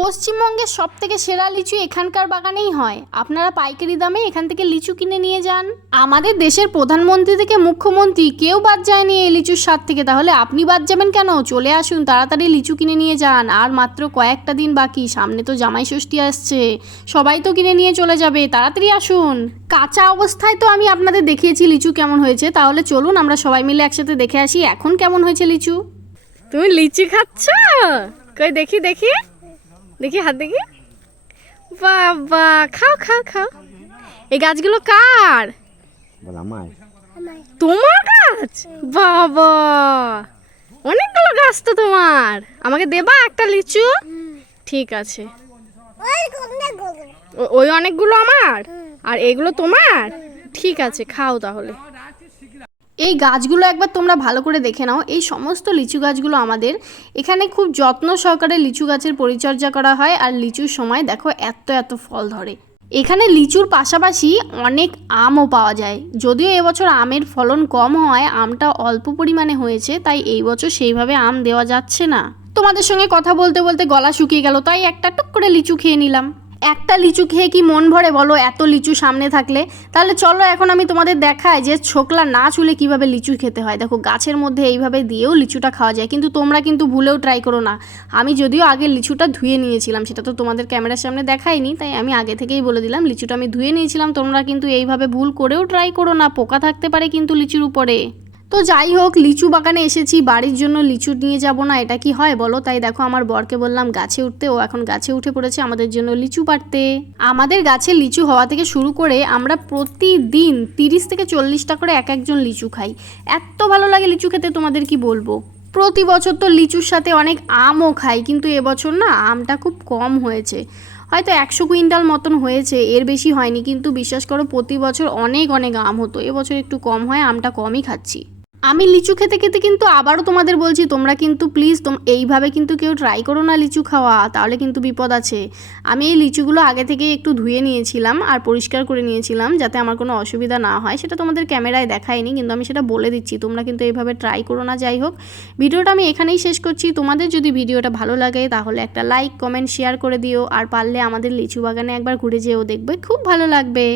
পশ্চিমবঙ্গের সব থেকে সেরা লিচু এখানকার বাগানেই হয়। আপনারা পাইকারি দামে এখান থেকে লিচু কিনে নিয়ে যান। আমাদের দেশের প্রধানমন্ত্রী থেকে মুখ্যমন্ত্রী কেউ বাদ যায়নি এই লিচুর স্বাদ থেকে। তাহলে আপনি বাদ যাবেন কেন? চলে আসুন, তাড়াতাড়ি লিচু কিনে নিয়ে যান। আর মাত্র কয়েকটা দিন বাকি, সামনে তো জামাই ষষ্ঠী আসছে। সবাই তো কিনে নিয়ে চলে যাবে, তাড়াতাড়ি আসুন। কাঁচা অবস্থায় তো আমি আপনাদের দেখিয়েছি লিচু কেমন হয়েছে। তাহলে চলুন, আমরা সবাই মিলে একসাথে দেখে আসি এখন কেমন হয়েছে লিচু। তুমি লিচু খাচ্ছ? কই দেখি দেখি। দেখি হাত দেখি। বাবা খাও খাও খাও। এই গাছগুলো কার? আমার তোমার গাছ? বাবা অনেকগুলো গাছ তো তোমার। আমাকে দেবা একটা লিচু? ঠিক আছে। ওই অনেকগুলো আমার? আর এগুলো তোমার? ঠিক আছে খাও তাহলে। এই গাছগুলো একবার তোমরা ভালো করে দেখে নাও। এই সমস্ত লিচু গাছগুলো আমাদের এখানে খুব যত্ন সহকারে লিচু গাছের পরিচর্যা করা হয় আর লিচুর সময় দেখো এত এত ফল ধরে। এখানে লিচুর পাশাপাশি অনেক আমও পাওয়া যায়। যদিও এবছর আমের ফলন কম হয় আমটা অল্প পরিমাণে হয়েছে, তাই এই বছর সেইভাবে আম দেওয়া যাচ্ছে না। তোমাদের সঙ্গে কথা বলতে বলতে গলা শুকিয়ে গেল, তাই একটা টুক করে লিচু খেয়ে নিলাম। একটা লিচু খেয়ে কি মন ভরে বলো এত লিচু সামনে থাকলে? তাহলে চলো এখন আমি তোমাদের দেখাই যে ছোকলা না চুলে কীভাবে লিচু খেতে হয়। দেখো, গাছের মধ্যে এইভাবে দিয়েও লিচুটা খাওয়া যায়, কিন্তু তোমরা কিন্তু ভুলেও ট্রাই করো না। আমি যদিও আগে লিচুটা ধুয়ে নিয়েছিলাম, সেটা তো তোমাদের ক্যামেরার সামনে দেখাইনি, তাই আমি আগে থেকেই বলে দিলাম, লিচুটা আমি ধুয়ে নিয়েছিলাম, তোমরা কিন্তু এইভাবে ভুল করেও ট্রাই করো না, পোকা থাকতে পারে কিন্তু লিচুর উপরে। তো যাই হোক, লিচু বাগানে এসেছি। বাড়ির জন্য লিচু নিয়ে যাব না, এটা কি হয় বলো? তাই দেখো, আমার বরকে বললাম গাছে উঠতে, ও এখন গাছে উঠে পড়েছে, আমাদের জন্য লিচু পাড়তে। আমাদের গাছে লিচু হওয়া থেকে শুরু করে আমরা প্রতিদিন তিরিশ থেকে চল্লিশটা করে এক একজন লিচু খাই। এত ভালো লাগে লিচু খেতে, তোমাদের কি বলব? প্রতি বছর তো লিচুর সাথে অনেক আমও খাই, কিন্তু এবছর না, আমটা খুব কম হয়েছে। হয়তো একশো কুইন্টাল মতন হয়েছে, এর বেশি হয়নি, কিন্তু বিশ্বাস করো, প্রতি বছর অনেক অনেক আম হতো। এবছর একটু কম হয়, আমটা কমই খাচ্ছি। আমি লিচু খেতে খেতে কিন্তু আবারও তোমাদের বলছি, তোমরা কিন্তু প্লিজ তোম, এইভাবে কিন্তু কেউ ট্রাই করো না লিচু খাওয়া, তাহলে কিন্তু বিপদ আছে। আমি এই লিচুগুলো আগে থেকে একটু ধুয়ে নিয়েছিলাম আর পরিষ্কার করে নিয়েছিলাম যাতে আমার কোনো অসুবিধা না হয়। সেটা তোমাদের ক্যামেরায় দেখায়নি, কিন্তু আমি সেটা বলে দিচ্ছি, তোমরা কিন্তু এইভাবে ট্রাই করো না, যাই হোক। ভিডিওটা আমি এখানেই শেষ করছি। তোমাদের যদি ভিডিওটা ভালো লাগে, তাহলে একটা লাইক কমেন্ট শেয়ার করে দিও। আর পারলে আমাদের লিচু বাগানে একবার ঘুরে যেও দেখবে, খুব ভালো লাগবে।